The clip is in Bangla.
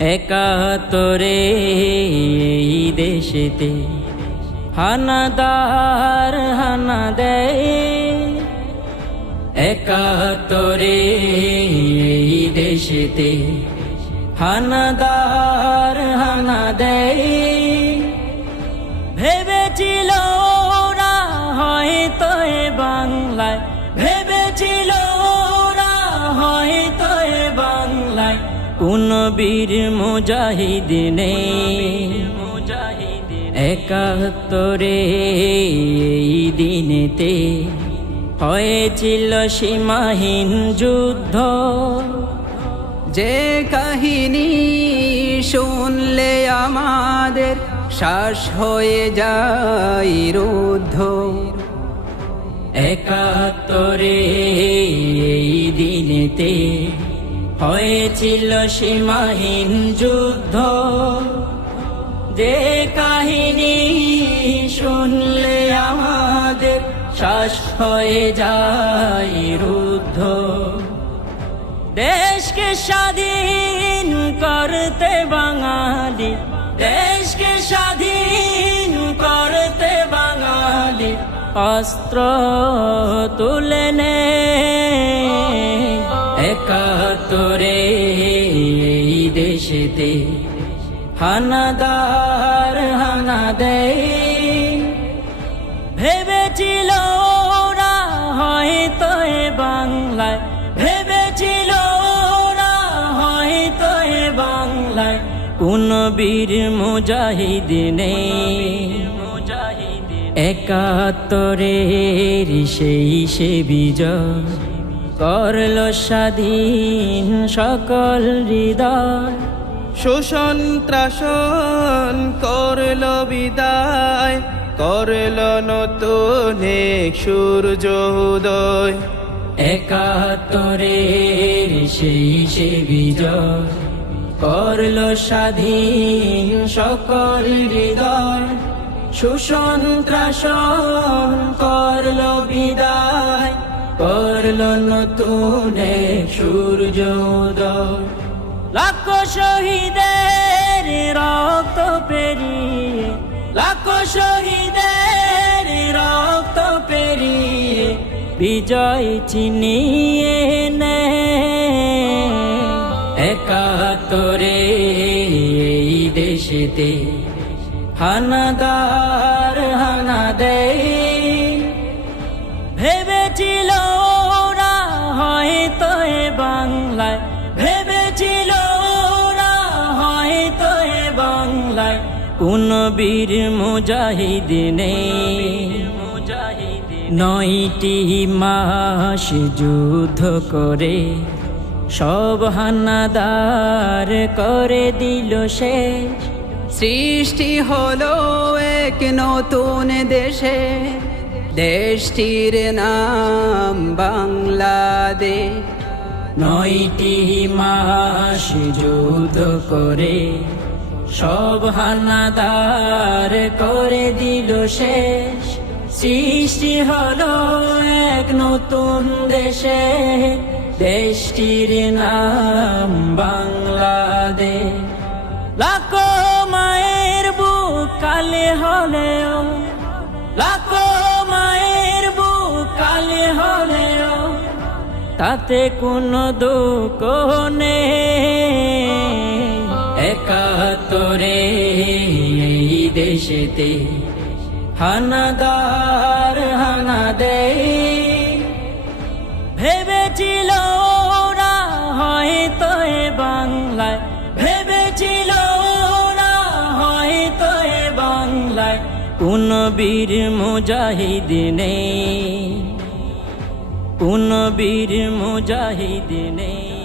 একাত্তরে এই দেশেতে হানাদার হানা দেয়, একাত্তরে এই দেশেতে হানাদার হানা দেয়। ভেবেছিল ওরা হয়তো এ বাংলায়, ভেবেছিল ওরা হয়তো এ বাংলায় কোন বীর মুজাহিদ নেই। একাত্তরে এই দিনেতে হয়েছিল সীমাহীন যুদ্ধ, যে কাহিনী শুনলে আমাদের শ্বাস হয়ে যায় রুদ্ধ। একাত্তরে এই দিনেতে হয়েছিল সীমাহীন যুদ্ধ, যে কাহিনী শুনলে আমাদের শ্বাস হয়ে যায় রুদ্ধ। দেশকে স্বাধীন করতে বাঙালি, দেশকে স্বাধীন করতে বাঙালি অস্ত্র তুলে নে। একাত্তরে এই দেশেতে হানাদার হানা দেয়, ভেবেছিল ওরা হয়তো এ বাংলায়, ভেবেছিল ওরা হয়তো এ বাংলায় কোন বীর মুজাহিদ নেই। একাত্তরের সেই সে বিজয় করলো স্বাধীন সকল হৃদয়, শোষণ ত্রাসন করলো বিদায়, করলো নতুন এক সূর্যোদয়। একাত্তরের সেই সে বিজয় করলো স্বাধীন সকল হৃদয়, শোষণ ত্রাসন করলো বিদায়, করলো নতুন এক সূর্যোদয়। লাখো শহীদের রক্ত পেরিয়ে, লাখো শহীদের রক্ত পেরিয়ে বিজয় চিনিয়ে নে। একাত্তরে এই দেশেতে হানাদার হানা দেয়, ভেবেছিল ওরা হয়তো এ বাংলায়, ভেবেছিল ওরা হয়তো এ বাংলায় কোন বীর মুজাহিদ নেই। 9টি মাস যুদ্ধ করে সব হানাদার করে দিল শেষ, সৃষ্টি হলো এক নতুন দেশে, দেশটির নাম বাংলাদেশ। 9টি মাস যুদ্ধ করে সব হানাদার করে দিল শেষ, সৃষ্টি হলো এক নতুন দেশে, দেশটির নাম বাংলাদেশ। লাখো মায়ের বুক কালে হলেও, লাখো মায়ের বুক কালে হলেও তাতে কোনো দুঃখ নেই। একাত্তরে এই দেশেতে হানাদার হানা দেয়, ভেবেছিল ওরা হয়তো এ বাংলায়, ভেবেছিল ওরা হয়তো এ বাংলায় কোন বীর মুজাহিদ নেই, কোন বীর মুজাহিদ নেই।